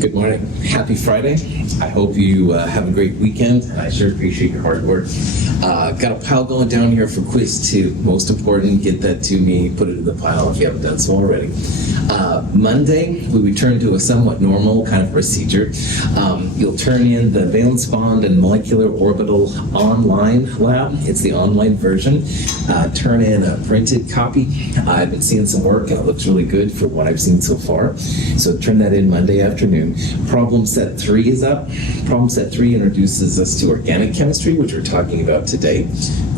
Good morning. Happy Friday. I hope you have a great weekend. I sure appreciate your hard work. Got a pile going down here for quiz 2. Most important, get that to me, put it in the pile if you haven't done so already. Monday, we return to a somewhat normal kind of procedure. You'll turn in the valence bond and molecular orbital online lab. It's the online version. Turn in a printed copy. I've been seeing some work and it looks really good for what I've seen so far. So turn that in Monday afternoon. Problem set 3 is up. Problem set 3 introduces us to organic chemistry, which we're talking about today.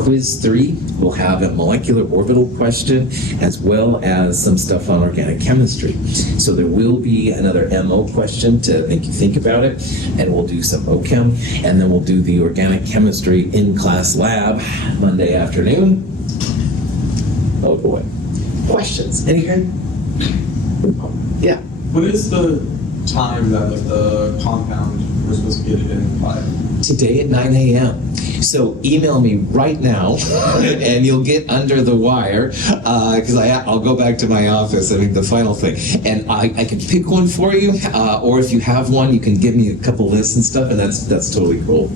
Quiz 3 will have a molecular orbital question as well as some stuff on organic chemistry. So there will be another MO question to make you think about it, and we'll do some OChem, and then we'll do the organic chemistry in-class lab Monday afternoon. Oh boy. Questions? Anything? Yeah. What is the time that the compound was supposed to get identified? Today at 9 a.m. So email me right now, and you'll get under the wire, because I'll go back to my office, I think the final thing. And I can pick one for you, or if you have one, you can give me a couple lists and stuff, and that's totally cool.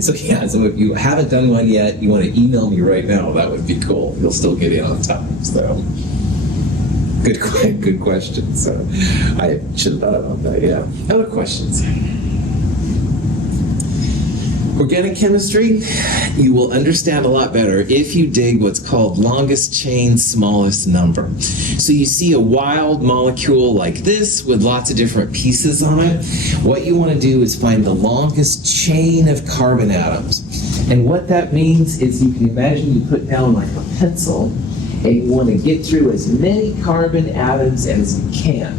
So yeah, so if you haven't done one yet, you want to email me right now, that would be cool. You'll still get in on time, so. Good question. So I should have thought about that, yeah. Other questions? Organic chemistry, you will understand a lot better if you dig what's called longest chain, smallest number. So you see a wild molecule like this with lots of different pieces on it. What you want to do is find the longest chain of carbon atoms. And what that means is you can imagine you put down like a pencil and you want to get through as many carbon atoms as you can.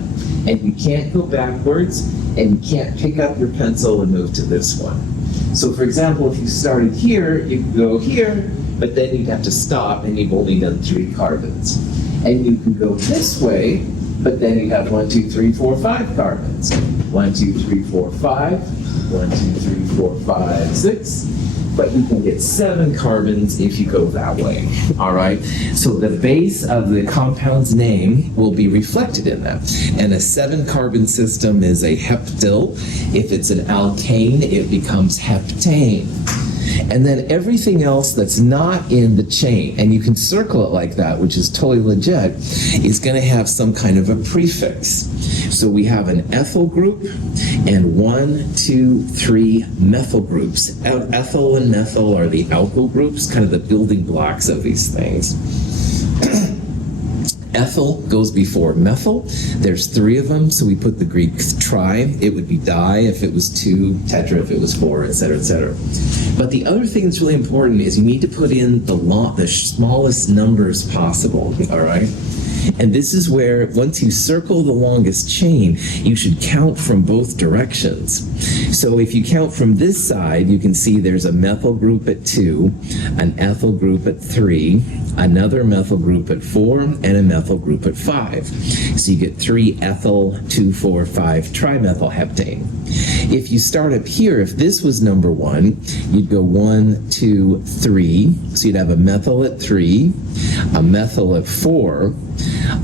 And you can't go backwards, and you can't pick up your pencil and move to this one. So for example, if you started here, you could go here, but then you'd have to stop and you've only done 3 carbons. And you can go this way, but then you have 1, 2, 3, 4, 5 carbons. 1, 2, 3, 4, 5, 1, 2, 3, 4, 5, 6. But you can get 7 carbons if you go that way, all right? So the base of the compound's name will be reflected in that. And a 7-carbon system is a heptyl. If it's an alkane, it becomes heptane. And then everything else that's not in the chain, and you can circle it like that, which is totally legit, is going to have some kind of a prefix. So we have an ethyl group and 1, 2, 3 methyl groups. Ethyl and methyl are the alkyl groups, kind of the building blocks of these things. Ethyl goes before methyl. There's 3 of them, so we put the Greek tri. It would be di if it was 2, tetra if it was 4, etc., etc. But the other thing that's really important is you need to put in the smallest numbers possible, all right? And this is where, once you circle the longest chain, you should count from both directions. So if you count from this side, you can see there's a methyl group at 2, an ethyl group at 3, another methyl group at 4, and a methyl group at 5. So you get 3 ethyl, 2, 4, 5 trimethylheptane. If you start up here, if this was number 1, you'd go 1, 2, 3. So you'd have a methyl at 3, a methyl at 4,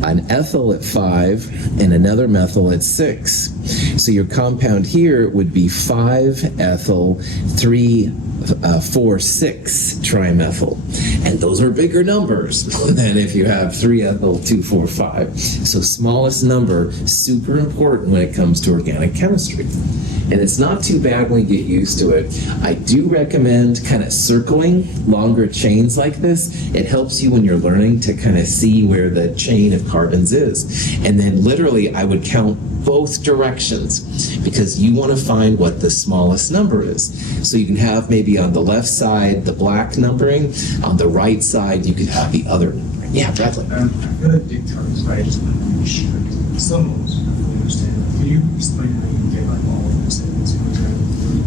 an ethyl at 5, and another methyl at 6. So your compound here would be 5 ethyl, 3, 4, 6 trimethyl. And those are bigger numbers than if you have 3 ethyl, 2, 4, 5. So smallest number, super important when it comes to organic chemistry. And it's not too bad when you get used to it. I do recommend kind of circling longer chains like this. It helps you when you're learning to kind of see where the chain of carbons is. And then literally I would count both directions because you want to find what the smallest number is. So you can have maybe on the left side the black numbering, on the right side you could have the other numbering. Yeah, Bradley. I feel like big terms, right? Just like sure. Some of us really understand. Can you explain how you get like all of those things?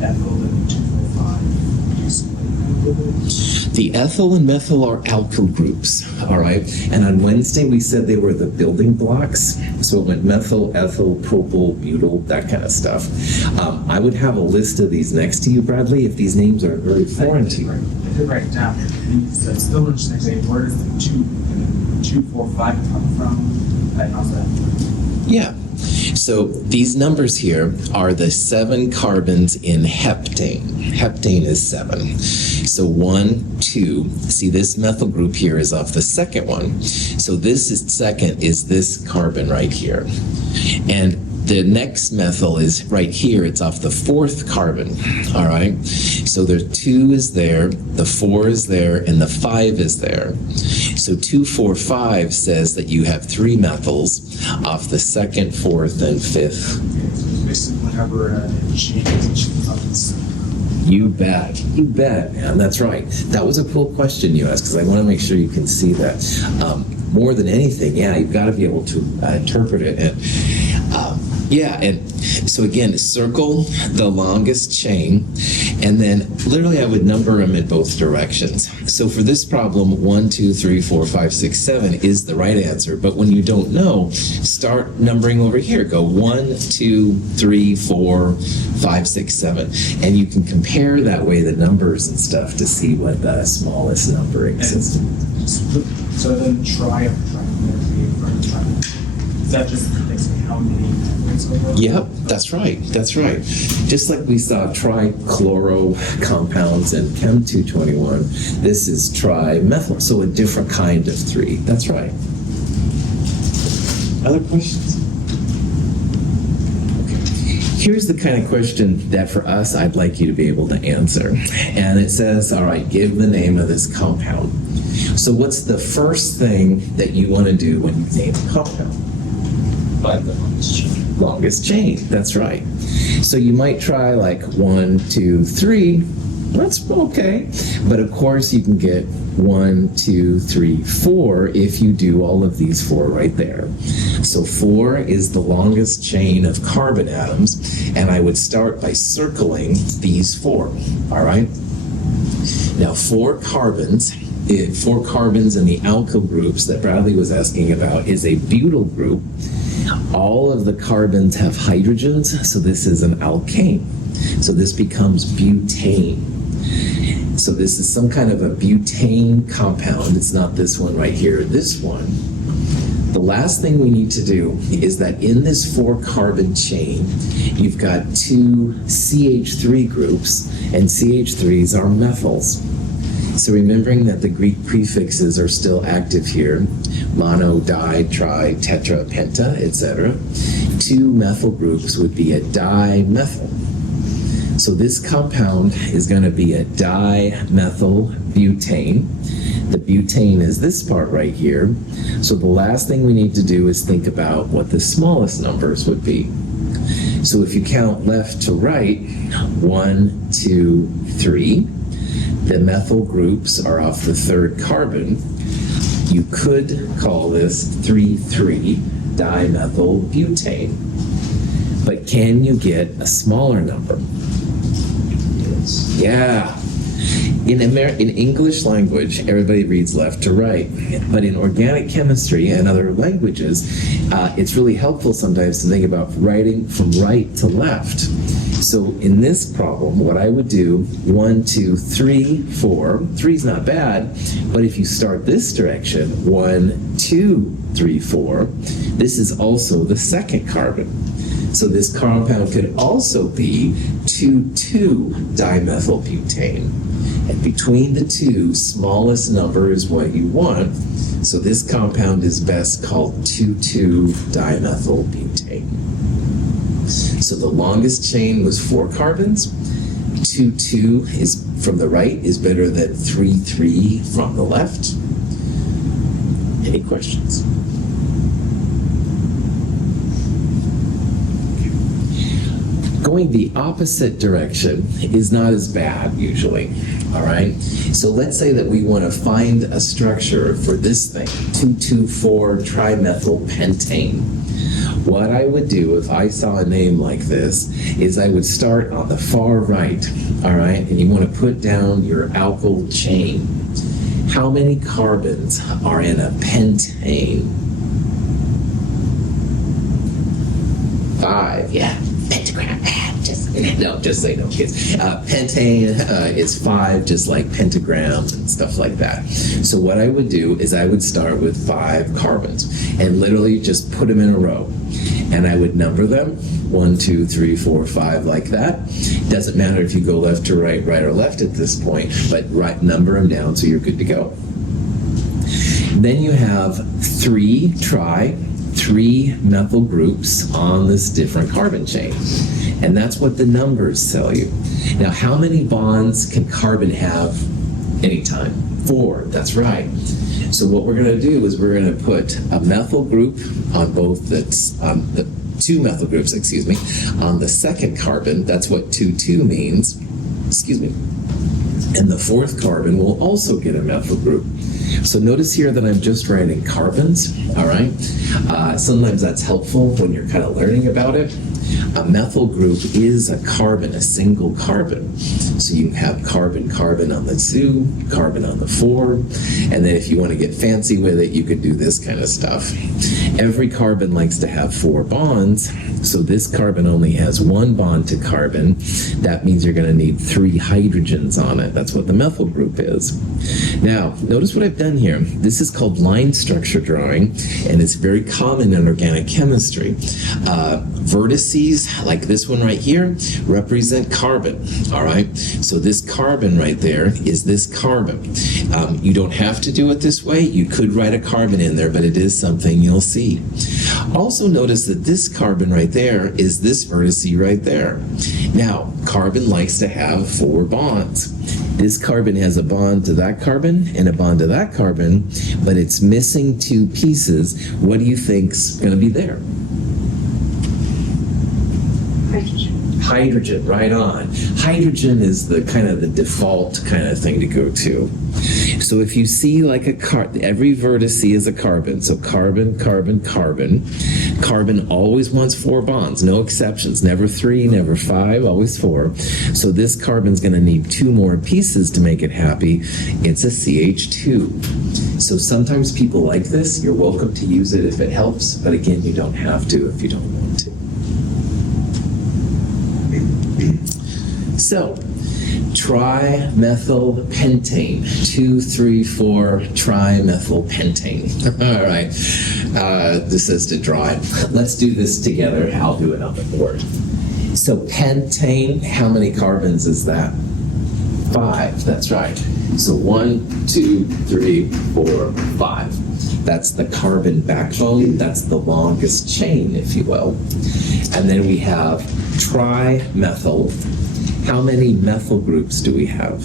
Ethyl and 2, 4, 5. Can you explain that a little bit? The ethyl and methyl are alkyl groups, all right? And on Wednesday, we said they were the building blocks. So it went methyl, ethyl, propyl, butyl, that kind of stuff. I would have a list of these next to you, Bradley, if these names are very foreign to you. I did write it down. I still understand saying where does the 2, 4, 5 come from? And how's that? Yeah. So these numbers here are the 7 carbons in heptane. Heptane is 7. So 1, 2. See, this methyl group here is off the second one. So this is second is this carbon right here. And the next methyl is right here. It's off the 4th carbon. All right. So the 2 is there, the 4 is there, and the 5 is there. So 2, 4, 5 says that you have 3 methyls off the 2nd, 4th, and 5th. So basically, whenever it changes, it should come in. You bet, man. That's right. That was a cool question you asked because I want to make sure you can see that. More than anything, yeah, you've got to be able to interpret it. And so again, circle the longest chain, and then literally I would number them in both directions. So for this problem, 1, 2, 3, 4, 5, 6, 7 is the right answer. But when you don't know, start numbering over here. Go 1, 2, 3, 4, 5, 6, 7. And you can compare that way the numbers and stuff to see what the smallest numbering system is. So then try. Is that just basically how many methylates overall? Yep, that's right. Just like we saw trichloro compounds in Chem 221, this is trimethyl, so a different kind of 3. That's right. Other questions? Okay. Here's the kind of question that for us I'd like you to be able to answer. And it says, all right, give the name of this compound. So what's the first thing that you want to do when you name a compound? Find the longest chain. Longest chain, that's right. So you might try like 1, 2, 3. That's okay. But of course you can get 1, 2, 3, 4 if you do all of these 4 right there. So 4 is the longest chain of carbon atoms, and I would start by circling these 4. All right? Now 4 carbons in the alkyl groups that Bradley was asking about is a butyl group. All of the carbons have hydrogens, so this is an alkane. So this becomes butane. So this is some kind of a butane compound. It's not this one right here, this one. The last thing we need to do is that in this 4 carbon chain, you've got 2 CH3 groups, and CH3s are methyls. So remembering that the Greek prefixes are still active here, mono, di, tri, tetra, penta, etc. 2 methyl groups would be a dimethyl. So this compound is going to be a dimethyl butane. The butane is this part right here. So the last thing we need to do is think about what the smallest numbers would be. So if you count left to right, 1, 2, 3, the methyl groups are off the 3rd carbon. You could call this 3,3 dimethyl butane. But can you get a smaller number? Yes. Yeah. In English language, everybody reads left to right. But in organic chemistry and other languages, it's really helpful sometimes to think about writing from right to left. So in this problem, what I would do, 1, 2, 3, 4. 3 is not bad, but if you start this direction, 1, 2, 3, 4, this is also the 2nd carbon. So this compound could also be 2,2-dimethyl butane. And between the 2, smallest number is what you want. So this compound is best called 2,2-dimethyl butane. So the longest chain was 4 carbons. 2,2 is from the right is better than 3,3 from the left. Any questions? Going the opposite direction is not as bad usually, all right? So let's say that we want to find a structure for this thing, 2,2,4-trimethyl pentane. What I would do if I saw a name like this is I would start on the far right, all right? And you want to put down your alkyl chain. How many carbons are in a pentane? 5, yeah. Pentagram. Just say no, kids. Pentane is 5, just like pentagram and stuff like that. So what I would do is I would start with 5 carbons and literally just put them in a row. and I would number them 1, 2, 3, 4, 5, like that. Doesn't matter if you go left to right, right or left at this point, but number them down so you're good to go. Then you have 3 methyl groups on this different carbon chain. And that's what the numbers tell you. Now, how many bonds can carbon have anytime? 4, that's right. So what we're going to do is we're going to put a methyl group on both the 2 methyl groups, on the second carbon. That's what 2,2 means. And the 4th carbon will also get a methyl group. So notice here that I'm just writing carbons, all right? Sometimes that's helpful when you're kind of learning about it. A methyl group is a carbon, a single carbon. So you have carbon-carbon on the 2, carbon on the 4, and then if you want to get fancy with it, you could do this kind of stuff. Every carbon likes to have 4 bonds, so this carbon only has 1 bond to carbon. That means you're going to need 3 hydrogens on it. That's what the methyl group is. Now, notice what I've done here. This is called line structure drawing, and it's very common in organic chemistry. Vertices, like this one right here, represent carbon, all right? So this carbon right there is this carbon. You don't have to do it this way. You could write a carbon in there, but it is something you'll see. Also notice that this carbon right there is this vertice right there. Now, carbon likes to have 4 bonds. This carbon has a bond to that carbon and a bond to that carbon, but it's missing 2 pieces. What do you think's going to be there? Hydrogen, right on. Hydrogen is the kind of the default kind of thing to go to. So if you see like every vertice is a carbon, so carbon, carbon, carbon. Carbon always wants 4 bonds, no exceptions, never 3, never 5, always 4. So this carbon's going to need 2 more pieces to make it happy. It's a CH2. So sometimes people like this. You're welcome to use it if it helps, but again, you don't have to if you don't want to. So, trimethylpentane, 2, 3, 4, trimethylpentane. All right, this is to draw it. Let's do this together. I'll do it on the board. So pentane, how many carbons is that? 5, that's right. So 1, 2, 3, 4, 5. That's the carbon backbone. That's the longest chain, if you will. And then we have trimethyl. How many methyl groups do we have?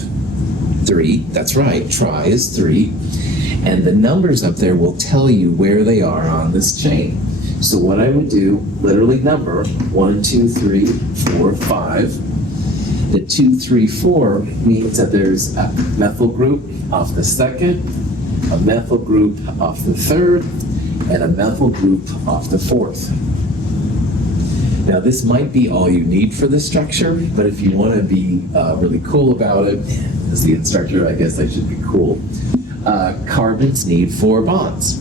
3. That's right. Tri is 3. And the numbers up there will tell you where they are on this chain. So what I would do, literally number 1, 2, 3, 4, 5. The 2, 3, 4 means that there's a methyl group off the second, a methyl group off the third, and a methyl group off the 4th. Now, this might be all you need for this structure, but if you want to be really cool about it, as the instructor, I guess I should be cool. Carbons need 4 bonds.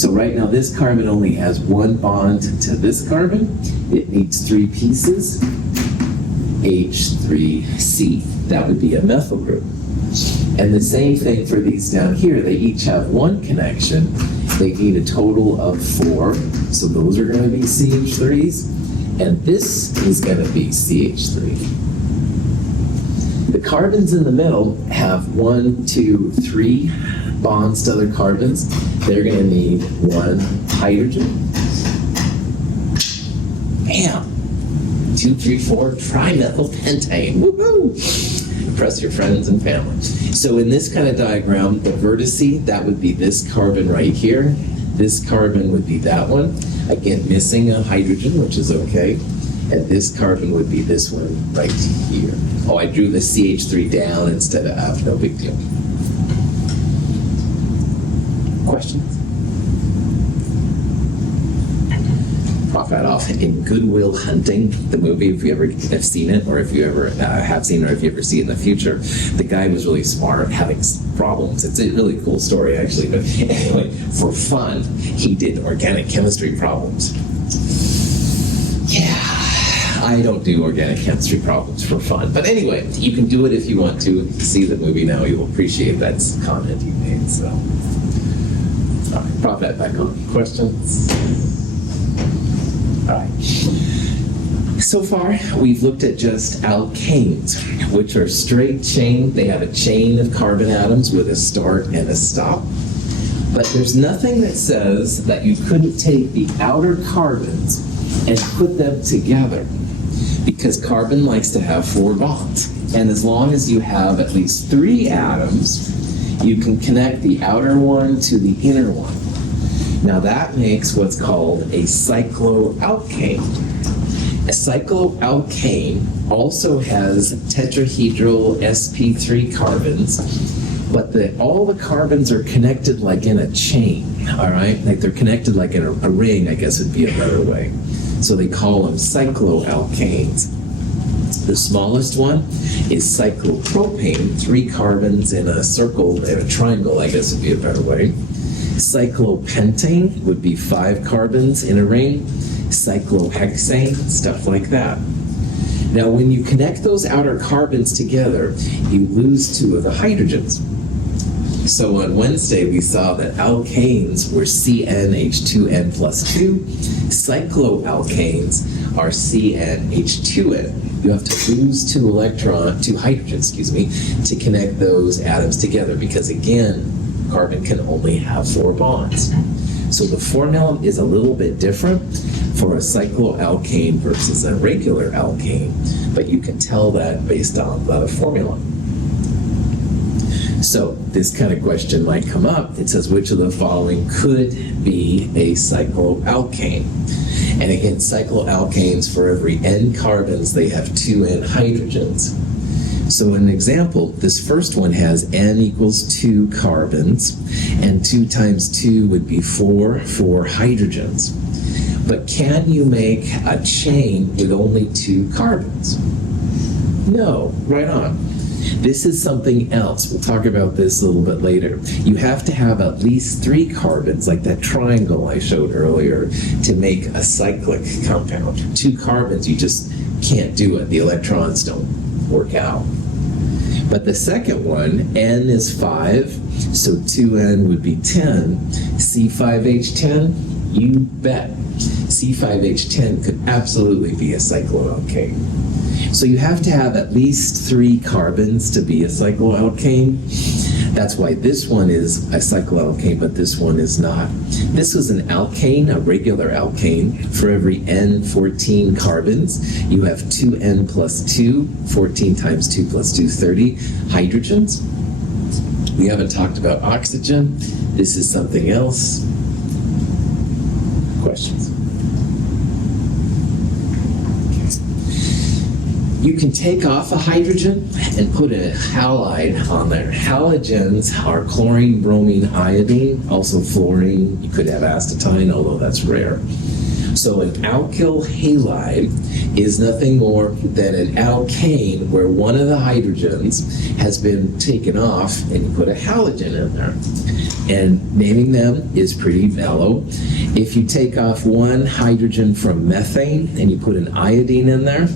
So right now, this carbon only has 1 bond to this carbon. It needs 3 pieces. H3C. That would be a methyl group. And the same thing for these down here. They each have 1 connection. They need a total of 4. So those are going to be CH3s. And this is going to be CH3. The carbons in the middle have 1, 2, 3 bonds to other carbons. They're going to need 1 hydrogen. Bam! 2, 3, 4 trimethylpentane. Woohoo! Impress your friends and family. So in this kind of diagram, the vertice, that would be this carbon right here. This carbon would be that one. Again, missing a hydrogen, which is okay. And this carbon would be this one right here. Oh, I drew the CH3 down instead of F. No big deal. Questions? Pop that off. In Good Will Hunting, the movie, if you ever have seen it, or if you ever have seen it, or if you ever see it in the future, the guy was really smart, having problems. It's a really cool story, actually. But anyway, for fun, he did organic chemistry problems. Yeah, I don't do organic chemistry problems for fun. But anyway, you can do it if you want to. See the movie now, you'll appreciate that comment you made. So, all right, prop that back on. Questions? All right. So far, we've looked at just alkanes, which are straight chain. They have a chain of carbon atoms with a start and a stop. But there's nothing that says that you couldn't take the outer carbons and put them together, because carbon likes to have 4 bonds. And as long as you have at least 3 atoms, you can connect the outer one to the inner one. Now that makes what's called a cycloalkane. A cycloalkane also has tetrahedral sp3 carbons, but all the carbons are connected like in a chain, all right? Like they're connected like in a ring, I guess would be a better way. So they call them cycloalkanes. The smallest one is cyclopropane, 3 carbons in a circle, in a triangle, I guess would be a better way. Cyclopentane would be 5 carbons in a ring. Cyclohexane, stuff like that. Now, when you connect those outer carbons together, you lose 2 of the hydrogens. So on Wednesday, we saw that alkanes were CnH2n plus 2. Cycloalkanes are CnH2n. You have to lose 2 hydrogens, to connect those atoms together, because again, carbon can only have 4 bonds. So the formula is a little bit different for a cycloalkane versus a regular alkane, but you can tell that based on the formula. So this kind of question might come up. It says, which of the following could be a cycloalkane? And again, cycloalkanes, for every N carbons, they have 2 N hydrogens. So in an example, this first one has N equals 2 carbons, and 2 times 2 would be 4 hydrogens. But can you make a chain with only 2 carbons? No, right on. This is something else. We'll talk about this a little bit later. You have to have at least 3 carbons, like that triangle I showed earlier, to make a cyclic compound. 2 carbons, you just can't do it. The electrons don't work out. But the second one, N is 5, so 2N would be 10. C5H10, you bet. C5H10 could absolutely be a cycloalkane. So you have to have at least 3 carbons to be a cycloalkane. That's why this one is a cycloalkane, but this one is not. This is an alkane, a regular alkane. For every N 14 carbons, you have 2N plus 2, 14 times 2 plus 2, 30 hydrogens. We haven't talked about oxygen. This is something else. Questions? You can take off a hydrogen and put a halide on there. Halogens are chlorine, bromine, iodine, also fluorine. You could have acetylene, although that's rare. So an alkyl halide is nothing more than an alkane where one of the hydrogens has been taken off and you put a halogen in there. And naming them is pretty mellow. If you take off one hydrogen from methane and you put an iodine in there,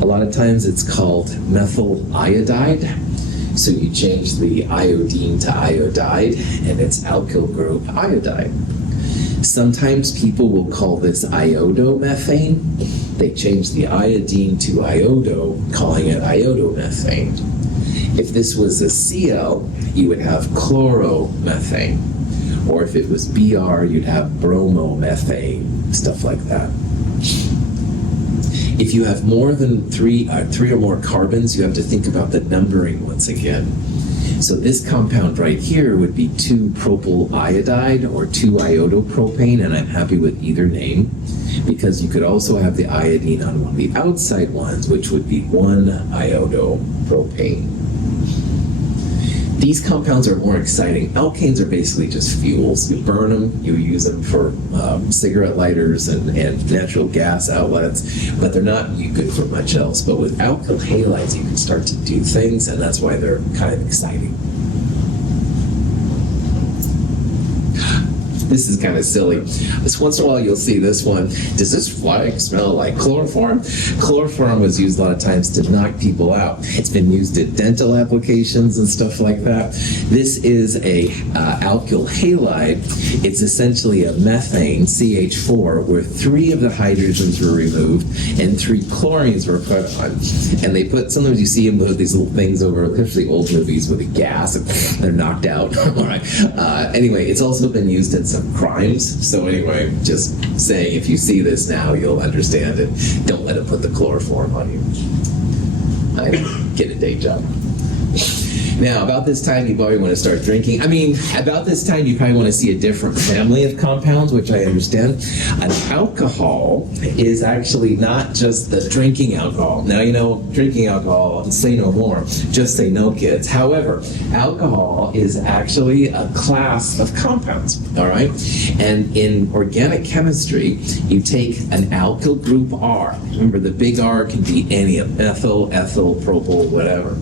a lot of times it's called methyl iodide. So you change the iodine to iodide, and it's alkyl group iodide. Sometimes people will call this iodomethane. They change the iodine to iodo, calling it iodomethane. If this was a Cl, you would have chloromethane. Or if it was Br, you'd have bromomethane, stuff like that. If you have more than 3 or more carbons, you have to think about the numbering once again. So this compound right here would be 2-propyl iodide or 2-iodopropane, and I'm happy with either name, because you could also have the iodine on one of the outside ones, which would be 1-iodopropane. These compounds are more exciting. Alkanes are basically just fuels. You burn them, you use them for cigarette lighters and natural gas outlets, but they're not good for much else. But with alkyl halides, you can start to do things, and that's why they're kind of exciting. This is kind of silly. This once in a while you'll see this one. Does this flag smell like chloroform? Chloroform was used a lot of times to knock people out. It's been used in dental applications and stuff like that. This is a alkyl halide. It's essentially a methane, CH4, where 3 of the hydrogens were removed and 3 chlorines were put on. And they put, sometimes you see them with these little things over, especially old movies with a gas, and they're knocked out. All right. Anyway, it's also been used in some crimes. So anyway, just saying, if you see this now, you'll understand it. Don't let it put the chloroform on you. Get a day job. Now, about this time, you probably want to start drinking. I mean, about this time, you probably want to see a different family of compounds, which I understand. An alcohol is actually not just the drinking alcohol. Now, you know, drinking alcohol, say no more. Just say no, kids. However, alcohol is actually a class of compounds, all right? And in organic chemistry, you take an alkyl group R. Remember, the big R can be any of methyl, ethyl, propyl, whatever.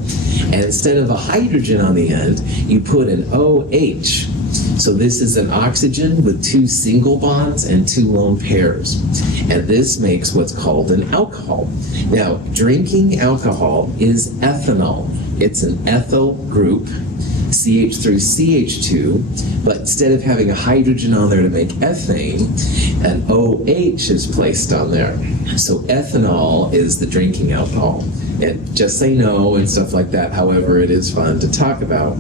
And instead of a hydrogen on the end, you put an OH. So this is an oxygen with 2 single bonds and 2 lone pairs. And this makes what's called an alcohol. Now, drinking alcohol is ethanol. It's an ethyl group, CH through CH2, but instead of having a hydrogen on there to make ethane, an OH is placed on there. So ethanol is the drinking alcohol. And just say no and stuff like that. However, it is fun to talk about.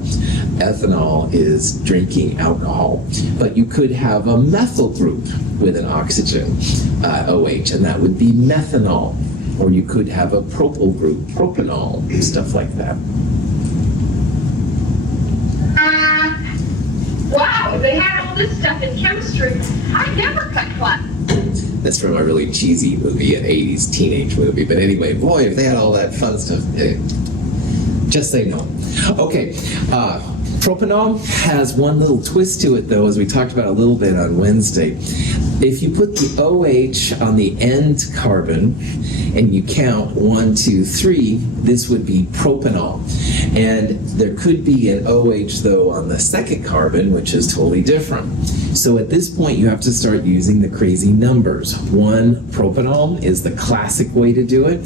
Ethanol is drinking alcohol. But you could have a methyl group with an oxygen, OH, and that would be methanol. Or you could have a propyl group, propanol, stuff like that. Wow, they had all this stuff in chemistry. I never cut class. That's from a really cheesy movie, an 80s teenage movie. But anyway, boy, if they had all that fun stuff, just say no. Okay, propanol has one little twist to it, though, as we talked about a little bit on Wednesday. If you put the OH on the end carbon and you count 1, 2, 3, this would be propanol. And there could be an OH, though, on the second carbon, which is totally different. So at this point, you have to start using the crazy numbers. 1 propanol is the classic way to do it.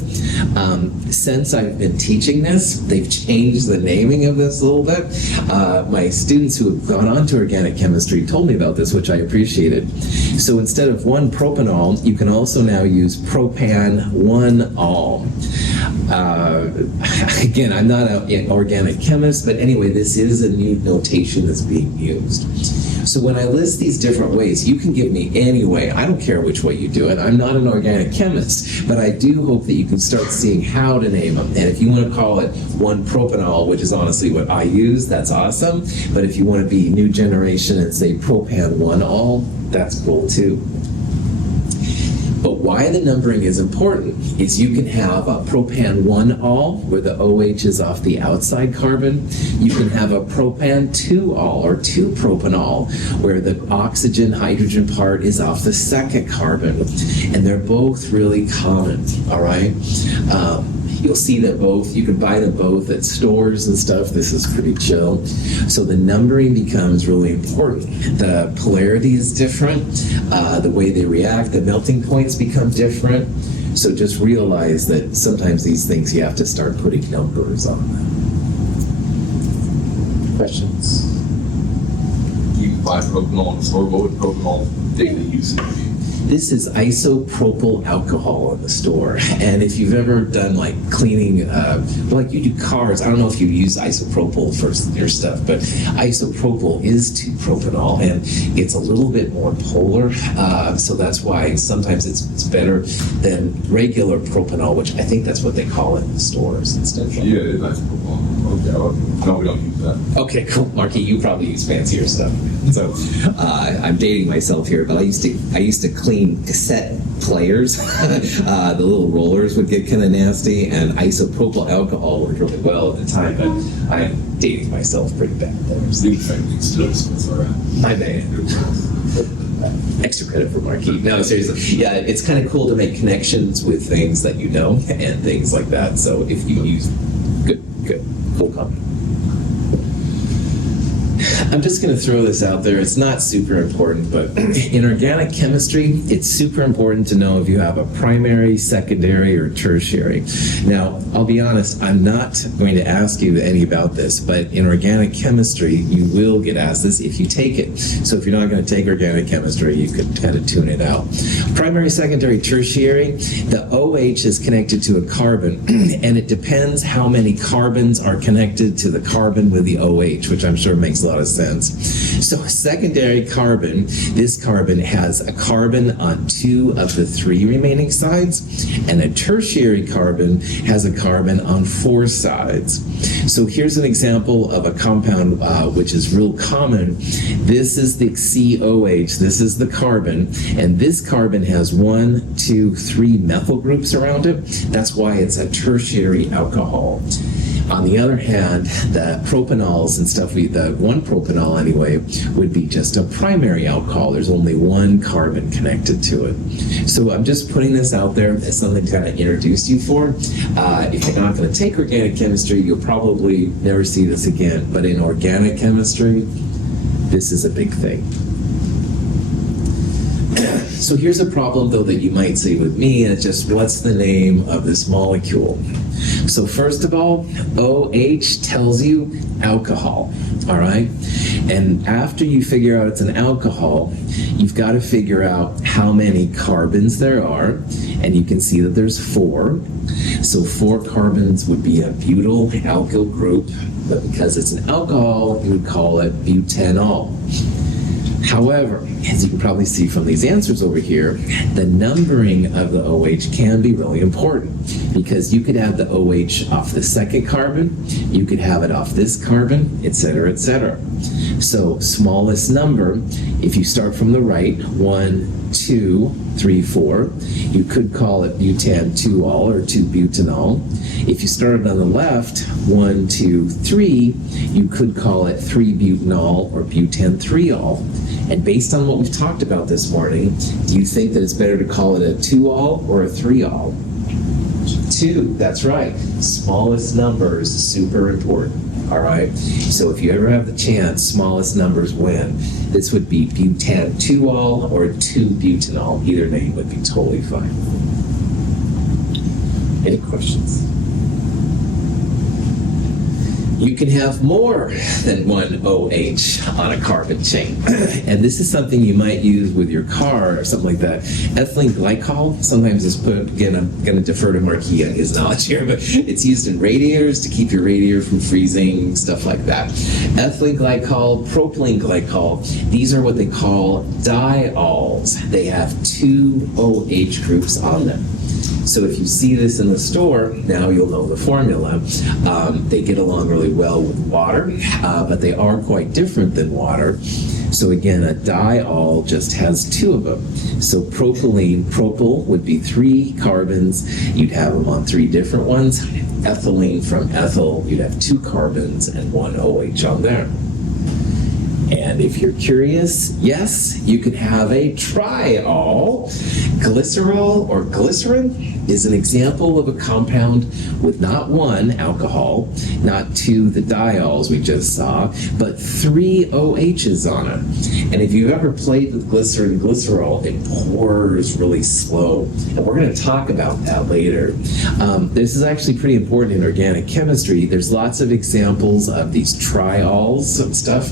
Since I've been teaching this, they've changed the naming of this a little bit. My students who have gone on to organic chemistry told me about this, which I appreciated. So instead of 1 propanol, you can also now use propan-1-ol. Again, I'm not an organic chemist, but anyway, this is a new notation that's being used. So when I list these different ways, you can give me any way. I don't care which way you do it. I'm not an organic chemist, but I do hope that you can start seeing how to name them. And if you want to call it 1-propanol, which is honestly what I use, that's awesome. But if you want to be new generation and say propan-1-ol, that's cool too. But why the numbering is important is you can have a propan-1-ol, where the OH is off the outside carbon. You can have a propan-2-ol, or 2-propanol, where the oxygen hydrogen part is off the second carbon. And they're both really common, all right? You'll see that both, you can buy them both at stores and stuff. This is pretty chill. So the numbering becomes really important. The polarity is different. The way they react, the melting points become different. So just realize that sometimes these things you have to start putting numbers on them. Questions? You can buy propanol in the store. What would propanol daily usage be? This is isopropyl alcohol in the store. And if you've ever done like cleaning, like you do cars, I don't know if you use isopropyl for your stuff, but isopropyl is 2-propanol, and it's a little bit more polar. So that's why sometimes it's better than regular propanol, which I think that's what they call it in the stores instead of. Yeah, it's isopropyl. Okay, no, we don't use that. Okay, cool. Marky, you probably use fancier stuff. So I'm dating myself here, but I used to clean cassette players. The little rollers would get kind of nasty, and isopropyl alcohol worked really well at the time, but I'm dating myself pretty bad there. Leave things still, so it's all right. My bad. Extra credit for Marquis. No, seriously. Yeah, it's kind of cool to make connections with things that you know and things like that. So if you use good, cool company. I'm just going to throw this out there. It's not super important, but in organic chemistry, it's super important to know if you have a primary, secondary, or tertiary. Now, I'll be honest, I'm not going to ask you any about this, but in organic chemistry, you will get asked this if you take it. So if you're not going to take organic chemistry, you could kind of tune it out. Primary, secondary, tertiary, the OH is connected to a carbon, and it depends how many carbons are connected to the carbon with the OH, which I'm sure makes a lot of sense. So a secondary carbon, this carbon has a carbon on 2 of the 3 remaining sides, and a tertiary carbon has a carbon on 4 sides. So here's an example of a compound which is real common. This is the COH, this is the carbon, and this carbon has 1, 2, 3 methyl groups around it. That's why it's a tertiary alcohol. On the other hand, the propanols and stuff, the 1-propanol anyway, would be just a primary alcohol. There's only 1 carbon connected to it. So I'm just putting this out there as something to kind of introduce you for. If you're not going to take organic chemistry, you'll probably never see this again. But in organic chemistry, this is a big thing. So here's a problem, though, that you might see with me, and it's just, what's the name of this molecule? So first of all, OH tells you alcohol, all right? And after you figure out it's an alcohol, you've got to figure out how many carbons there are, and you can see that there's 4. So 4 carbons would be a butyl alkyl group, but because it's an alcohol, you would call it butanol. However, as you can probably see from these answers over here, the numbering of the OH can be really important, because you could have the OH off the second carbon, you could have it off this carbon, etc., etc. So smallest number, if you start from the right, 1, 2, 3, 4, you could call it butan-2-ol or 2-butanol. If you started on the left, 1, 2, 3, you could call it 3-butanol or butan-3-ol. And based on what we've talked about this morning, do you think that it's better to call it a 2-ol or a 3-ol? 2, that's right. Smallest numbers, super important. All right. So if you ever have the chance, smallest numbers win. This would be butan-2-ol or 2-butanol. Either name would be totally fine. Any questions? You can have more than 1 OH on a carbon chain. And this is something you might use with your car or something like that. Ethylene glycol, sometimes it's put, again, I'm going to defer to Marquis on his knowledge here, but it's used in radiators to keep your radiator from freezing, stuff like that. Ethylene glycol, propylene glycol, these are what they call diols. They have 2 OH groups on them. So if you see this in the store, now you'll know the formula. They get along really well with water, but they are quite different than water. So again, a diol just has 2 of them. So propylene, propyl would be 3 carbons. You'd have them on 3 different ones. Ethylene from ethyl, you'd have 2 carbons and 1 OH on there. And if you're curious, yes, you can have a triol. Glycerol or glycerin is an example of a compound with not 1 alcohol, not 2 the diols we just saw, but 3 OHs on it. And if you've ever played with glycerin and glycerol, it pours really slow. And we're going to talk about that later. This is actually pretty important in organic chemistry. There's lots of examples of these triols and stuff.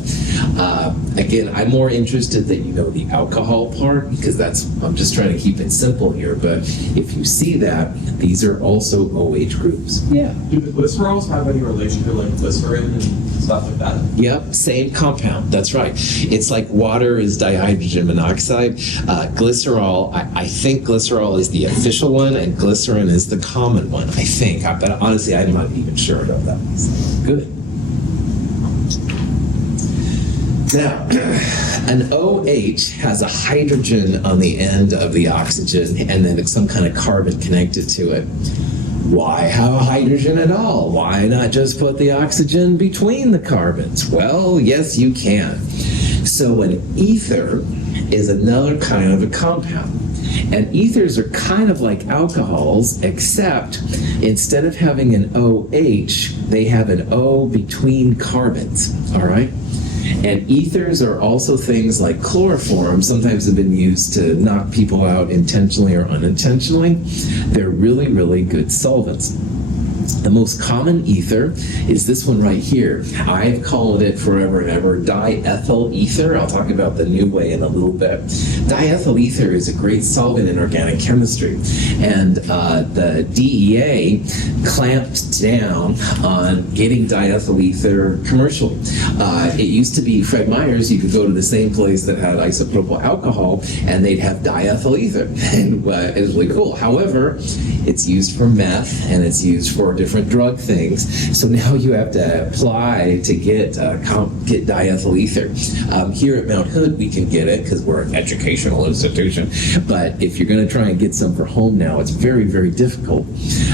Again, I'm more interested that you know the alcohol part, because I'm just trying to keep it simple here. But if you see that, these are also OH groups. Yeah. Do the glycerols have any relation to like glycerin and stuff like that? Yep, same compound. That's right. It's like water is dihydrogen monoxide. Glycerol, I think glycerol is the official one, and glycerin is the common one, I think. But honestly, I'm not even sure about that. Good. Now, an OH has a hydrogen on the end of the oxygen, and then some kind of carbon connected to it. Why have a hydrogen at all? Why not just put the oxygen between the carbons? Well, yes, you can. So an ether is another kind of a compound. And ethers are kind of like alcohols, except instead of having an OH, they have an O between carbons, all right? And ethers are also things like chloroform, sometimes have been used to knock people out intentionally or unintentionally. They're really, really good solvents. The most common ether is this one right here. I've called it forever and ever diethyl ether. I'll talk about the new way in a little bit. Diethyl ether is a great solvent in organic chemistry. And the DEA clamped down on getting diethyl ether commercial. It used to be Fred Meyer's. You could go to the same place that had isopropyl alcohol and they'd have diethyl ether. And it was really cool. However, it's used for meth and it's used for different drug things. So now you have to apply to get diethyl ether. Here at Mount Hood, we can get it because we're an educational institution. But if you're going to try and get some for home now, it's very, very difficult.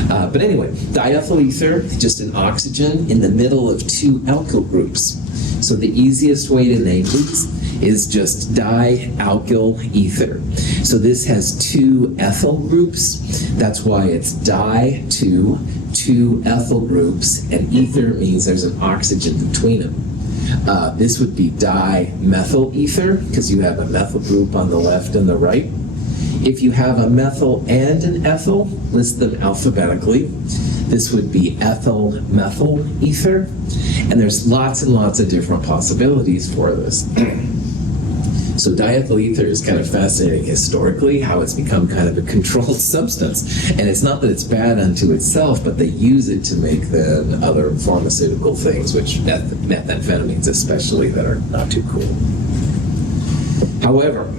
But anyway, diethyl ether, just an oxygen in the middle of two alkyl groups. So the easiest way to name these is just dialkyl ether. So this has two ethyl groups. That's why it's di to two ethyl groups, and ether means there's an oxygen between them. This would be dimethyl ether because you have a methyl group on the left and the right. If you have a methyl and an ethyl, list them alphabetically. This would be ethyl methyl ether, and there's lots and lots of different possibilities for this. So diethyl ether is kind of fascinating historically, how it's become kind of a controlled substance. And it's not that it's bad unto itself, but they use it to make the other pharmaceutical things, which methamphetamines especially, that are not too cool. However,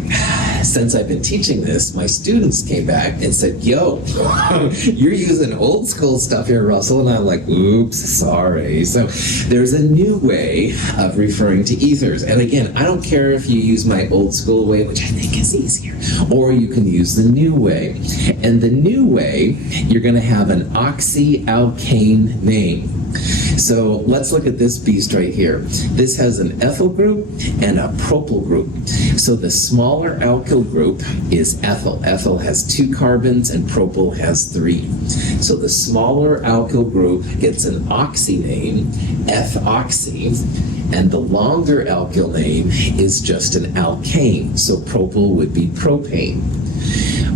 since I've been teaching this, my students came back and said, yo, you're using old school stuff here, Russell. And I'm like, oops, sorry. So there's a new way of referring to ethers. And again, I don't care if you use my old school way, which I think is easier, or you can use the new way. And the new way, you're going to have an oxyalkane name. So let's look at this beast right here. This has an ethyl group and a propyl group. So the smaller alkyl group is ethyl. Ethyl has 2 carbons and propyl has 3. So the smaller alkyl group gets an oxy name, ethoxy, and the longer alkyl name is just an alkane. So propyl would be propane.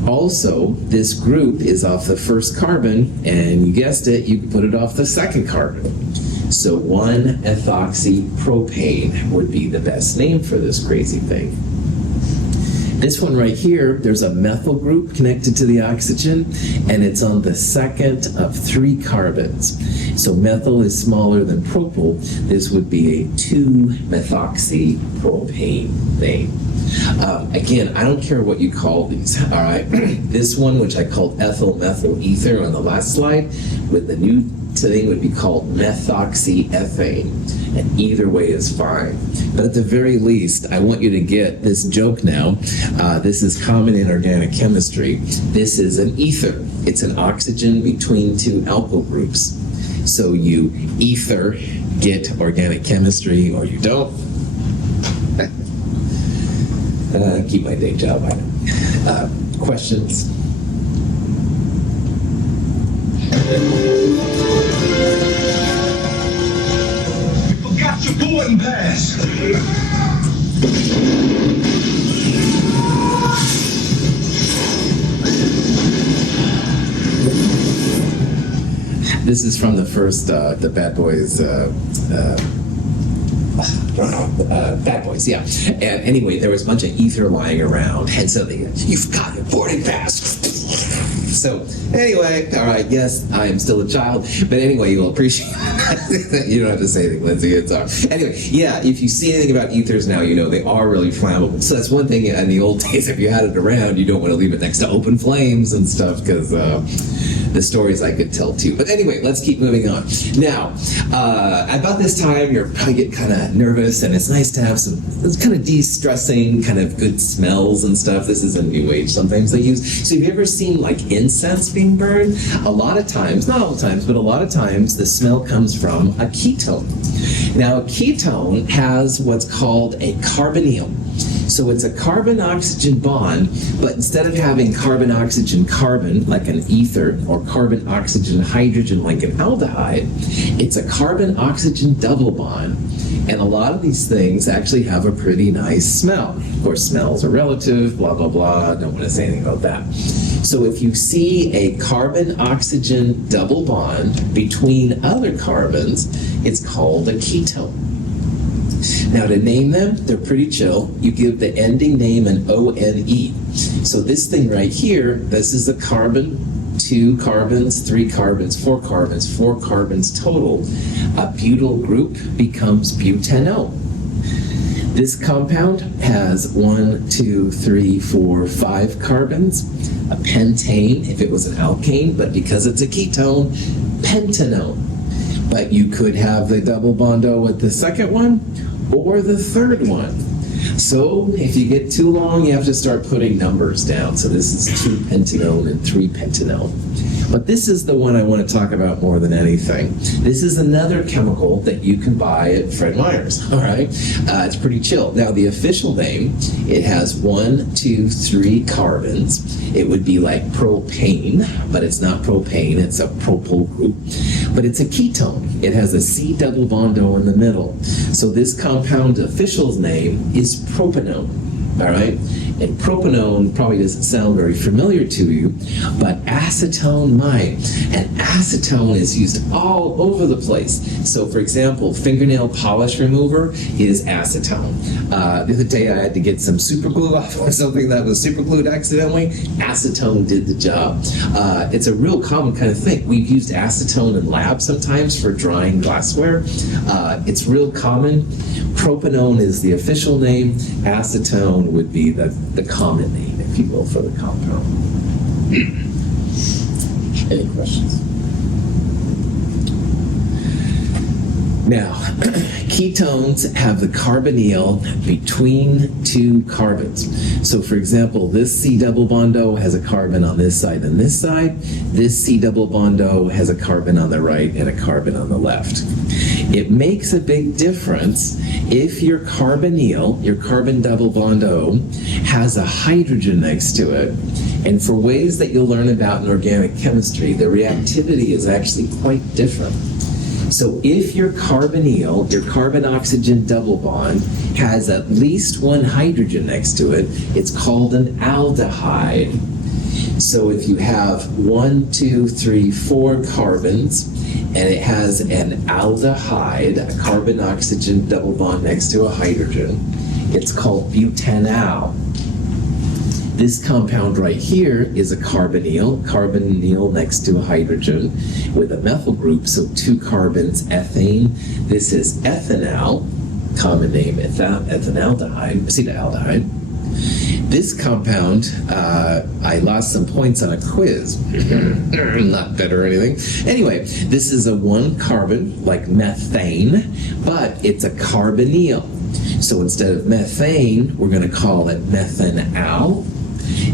Also, this group is off the first carbon, and you guessed it, you can put it off the second carbon. So 1-ethoxypropane would be the best name for this crazy thing. This one right here, there's a methyl group connected to the oxygen, and it's on the second of 3 carbons. So methyl is smaller than propyl. This would be a 2-methoxypropane name. Again, I don't care what you call these, all right? This one, which I called ethyl methyl ether on the last slide, with the new thing would be called methoxyethane, and either way is fine. But at the very least, I want you to get this joke now. This is common in organic chemistry. This is an ether. It's an oxygen between 2 alkyl groups. So you ether get organic chemistry, or you don't. Keep my day job. Questions? You forgot your boarding pass. This is from the first, the Bad Boys, Bad Boys, yeah. And anyway, there was a bunch of ether lying around, and so they, you forgot your boarding pass. So anyway, all right, yes, I am still a child, but anyway, you'll appreciate that. You don't have to say anything, Lindsay. It's all right. Anyway, yeah, if you see anything about ethers now, you know they are really flammable. So that's one thing in the old days, if you had it around, you don't want to leave it next to open flames and stuff, because the stories I could tell too. But anyway, let's keep moving on. Now, about this time, you're probably getting kind of nervous, and it's nice to have some kind of de-stressing, kind of good smells and stuff. This is a new age sometimes they use. So have you ever seen like incense being burned? A lot of times, not all the times, but a lot of times the smell comes from a ketone. Now, a ketone has what's called a carbonyl. So it's a carbon-oxygen bond, but instead of having carbon-oxygen-carbon, like an ether, or carbon-oxygen-hydrogen, like an aldehyde, it's a carbon-oxygen double bond. And a lot of these things actually have a pretty nice smell. Of course, smells are relative, blah, blah, blah. Don't want to say anything about that. So if you see a carbon-oxygen double bond between other carbons, it's called a ketone. Now to name them, they're pretty chill. You give the ending name an O-N-E. So this thing right here, this is a carbon, 2 carbons, 3 carbons, 4 carbons, 4 carbons total. A butyl group becomes butanol. This compound has 1, 2, 3, 4, 5 carbons. A pentane, if it was an alkane, but because it's a ketone, pentanone. But you could have the double bondo with the second one or the third one. So if you get too long, you have to start putting numbers down. So this is 2 pentanone and 3 pentanone. But this is the one I want to talk about more than anything. This is another chemical that you can buy at Fred Meyer's, all right? It's pretty chill. Now, the official name, it has 1, 2, 3 carbons. It would be like propane, but it's not propane, it's a propyl group. But it's a ketone. It has a C double bondo in the middle. So this compound official's name is propanone, all right? And propanone probably doesn't sound very familiar to you, but acetone might. And acetone is used all over the place. So for example, fingernail polish remover is acetone. The other day I had to get some super glue off of something that was super glued accidentally. Acetone did the job. It's a real common kind of thing. We've used acetone in labs sometimes for drying glassware. It's real common. Propanone is the official name. Acetone would be the common name, if you will, for the compound. Any questions? Now, ketones have the carbonyl between 2 carbons. So for example, this C double bondo has a carbon on this side and this side. This C double bondo has a carbon on the right and a carbon on the left. It makes a big difference if your carbonyl, your carbon double bondo, has a hydrogen next to it. And for ways that you'll learn about in organic chemistry, the reactivity is actually quite different. So if your carbonyl, your carbon-oxygen double bond, has at least 1 hydrogen next to it, it's called an aldehyde. So if you have 1, 2, 3, 4 carbons, and it has an aldehyde, a carbon-oxygen double bond next to a hydrogen, it's called butanol. This compound right here is a carbonyl next to a hydrogen with a methyl group, so 2 carbons, ethane. This is ethanol, common name ethanaldehyde, acetaldehyde. This compound, I lost some points on a quiz. Not better or anything. Anyway, this is a 1 carbon, like methane, but it's a carbonyl. So instead of methane, we're going to call it methanol.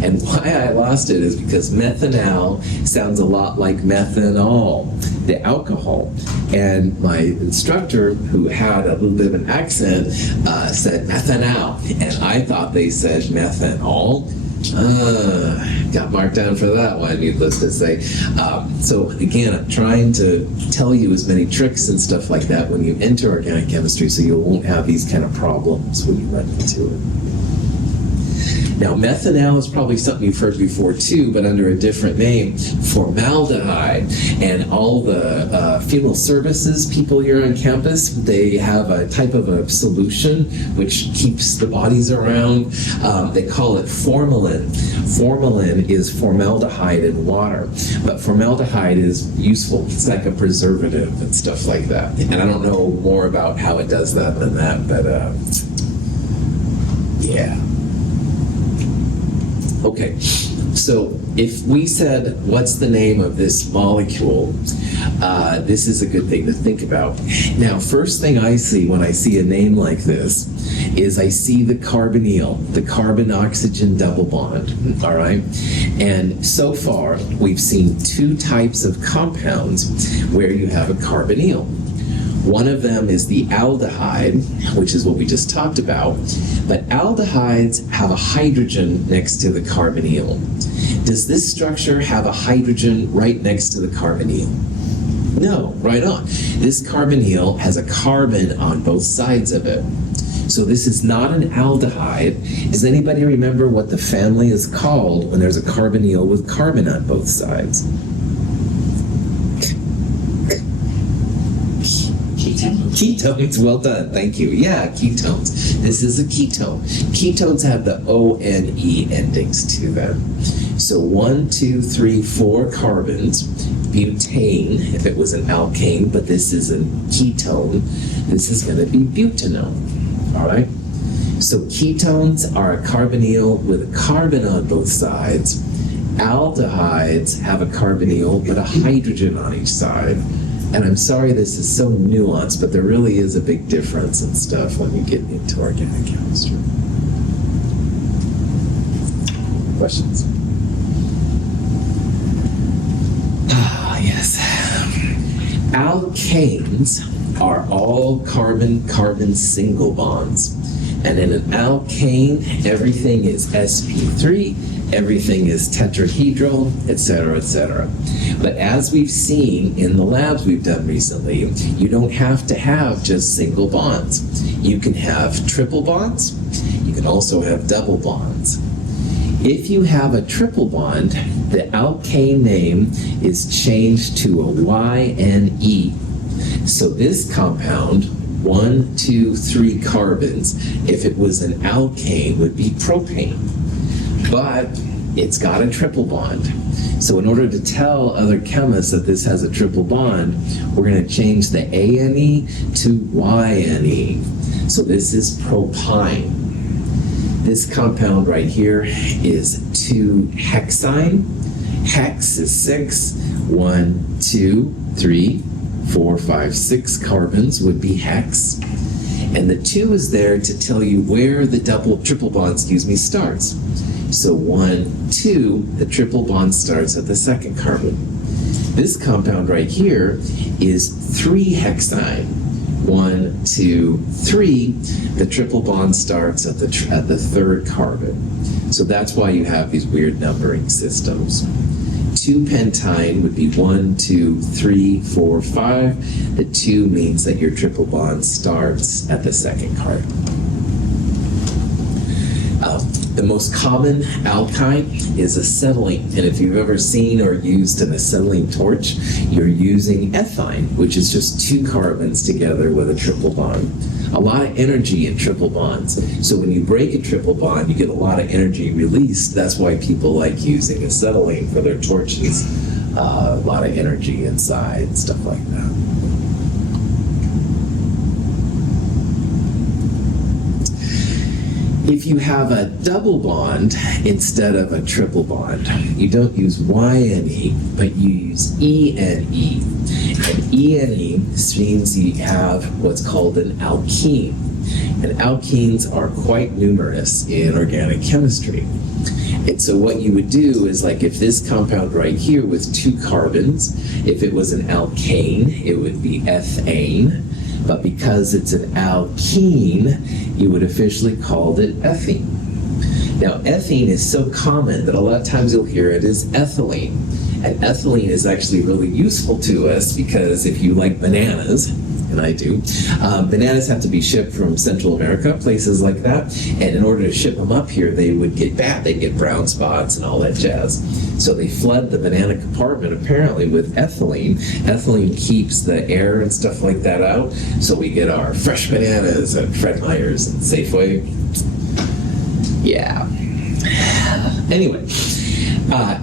And why I lost it is because methanol sounds a lot like methanol, the alcohol. And my instructor, who had a little bit of an accent, said methanol. And I thought they said methanol. Got marked down for that one, needless to say. So again, I'm trying to tell you as many tricks and stuff like that when you enter organic chemistry so you won't have these kind of problems when you run into it. Now, methanol is probably something you've heard before too, but under a different name, formaldehyde. And all the funeral services people here on campus, they have a type of a solution which keeps the bodies around. They call it formalin. Formalin is formaldehyde in water, but formaldehyde is useful. It's like a preservative and stuff like that. And I don't know more about how it does that than that, but yeah. Okay, so if we said, what's the name of this molecule, this is a good thing to think about. Now, first thing I see when I see a name like this is I see the carbonyl, the carbon-oxygen double bond, all right? And so far, we've seen 2 types of compounds where you have a carbonyl. One of them is the aldehyde, which is what we just talked about. But aldehydes have a hydrogen next to the carbonyl. Does this structure have a hydrogen right next to the carbonyl? No, right on. This carbonyl has a carbon on both sides of it. So this is not an aldehyde. Does anybody remember what the family is called when there's a carbonyl with carbon on both sides? Ketones, well done, thank you. Yeah, ketones. This is a ketone. Ketones have the O-N-E endings to them. So 1, 2, 3, 4 carbons. Butane, if it was an alkane, but this is a ketone, this is going to be butanone. All right? So ketones are a carbonyl with a carbon on both sides. Aldehydes have a carbonyl but a hydrogen on each side. And I'm sorry this is so nuanced, but there really is a big difference in stuff when you get into organic chemistry. Questions? Ah, yes. Alkanes are all carbon-carbon single bonds. And in an alkane, everything is sp3, everything is tetrahedral, etc., etc. But as we've seen in the labs we've done recently, you don't have to have just single bonds. You can have triple bonds. You can also have double bonds. If you have a triple bond, the alkane name is changed to a YNE. So this compound, 1, 2, 3 carbons, if it was an alkane, would be propane. But it's got a triple bond. So in order to tell other chemists that this has a triple bond, we're going to change the ANE to YNE. So this is propyne. This compound right here is 2-hexyne. Hex is 6. 1, 2, 3, 4, 5, 6 carbons would be hex. And the 2 is there to tell you where the triple bond, starts. So 1, 2, the triple bond starts at the second carbon. This compound right here is 3-hexyne. 1, 2, 3, the triple bond starts at the third carbon. So that's why you have these weird numbering systems. 2-pentyne would be 1, 2, 3, 4, 5. The 2 means that your triple bond starts at the second carbon. The most common alkyne is acetylene, and if you've ever seen or used an acetylene torch, you're using ethine, which is just 2 carbons together with a triple bond. A lot of energy in triple bonds. So when you break a triple bond, you get a lot of energy released. That's why people like using acetylene for their torches. A lot of energy inside, stuff like that. If you have a double bond instead of a triple bond, you don't use YNE, but you use ENE. And ENE means you have what's called an alkene. And alkenes are quite numerous in organic chemistry. And so what you would do is, like, if this compound right here was 2 carbons, if it was an alkane, it would be ethane. But because it's an alkene, you would officially call it ethene. Now, ethene is so common that a lot of times you'll hear it as ethylene. And ethylene is actually really useful to us because if you like bananas, and I do, bananas have to be shipped from Central America, places like that. And in order to ship them up here, they would get bad. They'd get brown spots and all that jazz. So they flood the banana compartment apparently with ethylene. Ethylene keeps the air and stuff like that out. So we get our fresh bananas at Fred Meyer's and Safeway. Yeah. Anyway,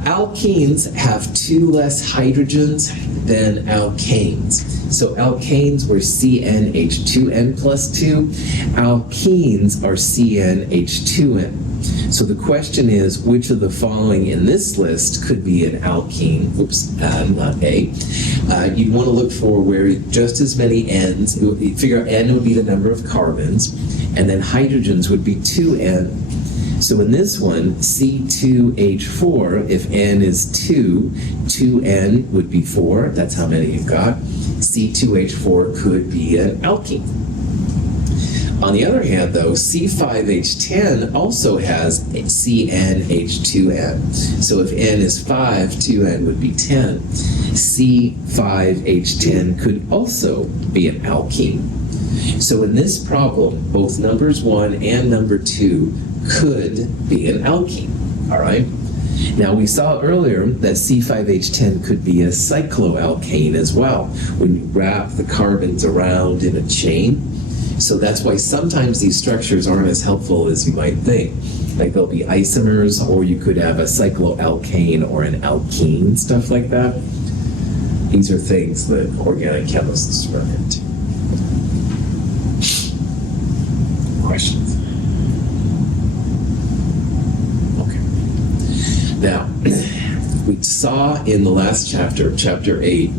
alkenes have 2 less hydrogens than alkanes. So alkanes were CnH2n plus 2. Alkenes are CnH2n. So the question is, which of the following in this list could be an alkene? Oops, not A. You'd want to look for where just as many N's, you figure N would be the number of carbons, and then hydrogens would be 2N. So in this one, C2H4, if N is 2, 2N would be 4. That's how many you've got. C2H4 could be an alkene. On the other hand, though, C5H10 also has CnH2n. So if N is 5, 2N would be 10. C5H10 could also be an alkene. So in this problem, both numbers 1 and number 2 could be an alkene, all right? Now, we saw earlier that C5H10 could be a cycloalkane as well, when you wrap the carbons around in a chain. So that's why sometimes these structures aren't as helpful as you might think. Like there'll be isomers, or you could have a cycloalkane or an alkene, stuff like that. These are things that organic chemists run into. Questions? Okay. Now, we saw in the last chapter, chapter 8,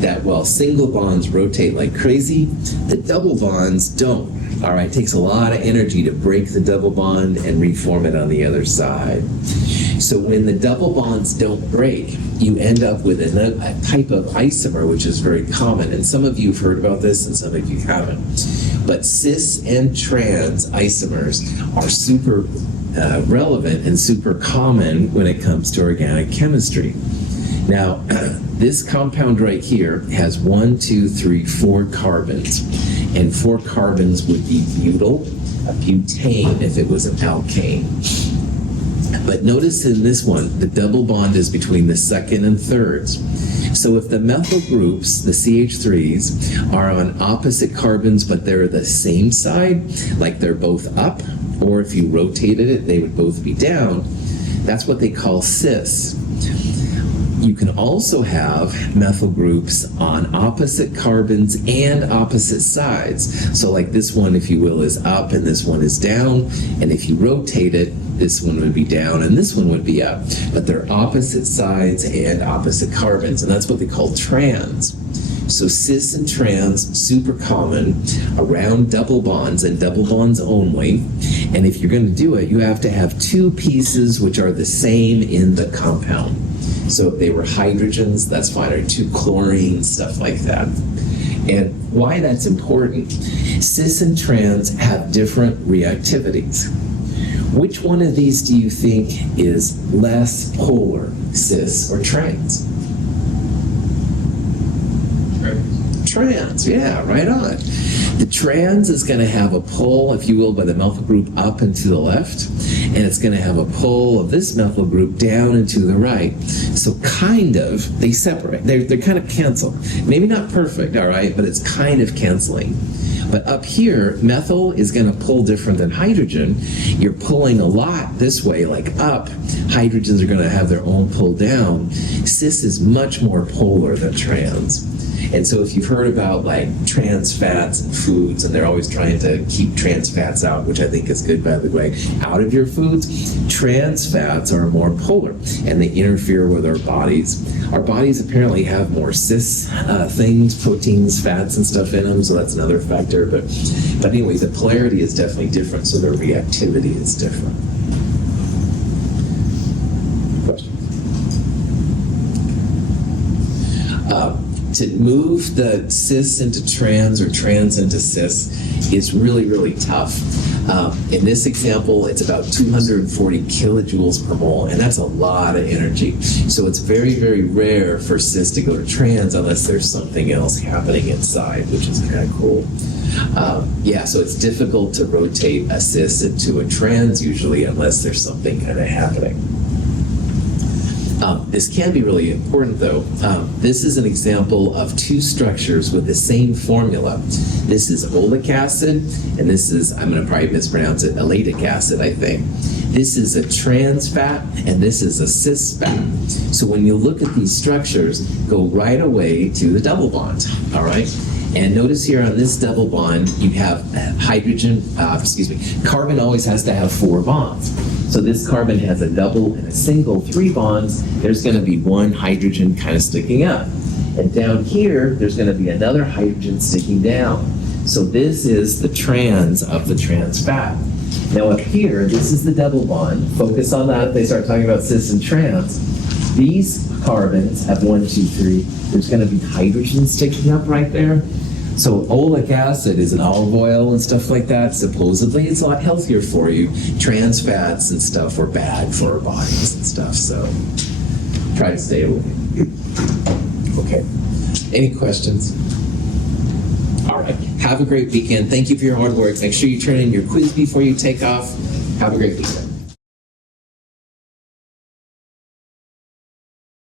that while single bonds rotate like crazy, the double bonds don't. All right, it takes a lot of energy to break the double bond and reform it on the other side. So when the double bonds don't break, you end up with a type of isomer, which is very common. And some of you have heard about this and some of you haven't. But cis and trans isomers are super relevant and super common when it comes to organic chemistry. Now, this compound right here has 1, 2, 3, 4 carbons, and 4 carbons would be butyl, a butane if it was an alkane. But notice in this one, the double bond is between the second and thirds. So if the methyl groups, the CH3s, are on opposite carbons but they're the same side, like they're both up, or if you rotated it, they would both be down, that's what they call cis. You can also have methyl groups on opposite carbons and opposite sides. So like this one, if you will, is up and this one is down. And if you rotate it, this one would be down and this one would be up. But they're opposite sides and opposite carbons. And that's what they call trans. So cis and trans, super common around double bonds and double bonds only. And if you're going to do it, you have to have 2 pieces which are the same in the compound. So if they were hydrogens, that's fine, or 2 chlorines, stuff like that. And why that's important, cis and trans have different reactivities. Which one of these do you think is less polar, cis or trans? Trans, yeah, right on. The trans is going to have a pull, if you will, by the methyl group up and to the left, and it's going to have a pull of this methyl group down and to the right. So kind of, they separate. They're kind of cancel. Maybe not perfect, all right, but it's kind of canceling. But up here, methyl is going to pull different than hydrogen. You're pulling a lot this way, like up. Hydrogens are going to have their own pull down. Cis is much more polar than trans. And so if you've heard about like trans fats and foods, and they're always trying to keep trans fats out, which I think is good, by the way, out of your foods, trans fats are more polar and they interfere with our bodies. Our bodies apparently have more cis things, proteins, fats, and stuff in them, so that's another factor. But anyway, the polarity is definitely different, so their reactivity is different. Questions? To move the cis into trans or trans into cis is really, really tough. In this example, it's about 240 kilojoules per mole, and that's a lot of energy. So it's very, very rare for cis to go to trans unless there's something else happening inside, which is kind of cool. So it's difficult to rotate a cis into a trans usually unless there's something kind of happening. This can be really important, though. This is an example of 2 structures with the same formula. This is oleic acid, and this is, I'm going to probably mispronounce it, alaitic acid, I think. This is a trans fat, and this is a cis fat. So when you look at these structures, go right away to the double bond, all right? And notice here on this double bond, you have carbon always has to have 4 bonds. So this carbon has a double and a single, 3 bonds. There's going to be 1 hydrogen kind of sticking up. And down here, there's going to be another hydrogen sticking down. So this is the trans of the trans fat. Now up here, this is the double bond. Focus on that if they start talking about cis and trans. These carbons have 1, 2, 3. There's going to be hydrogen sticking up right there. So oleic acid is an olive oil and stuff like that. Supposedly, it's a lot healthier for you. Trans fats and stuff are bad for our bodies and stuff. So try to stay away. Okay. Any questions? All right. Have a great weekend. Thank you for your hard work. Make sure you turn in your quiz before you take off. Have a great weekend.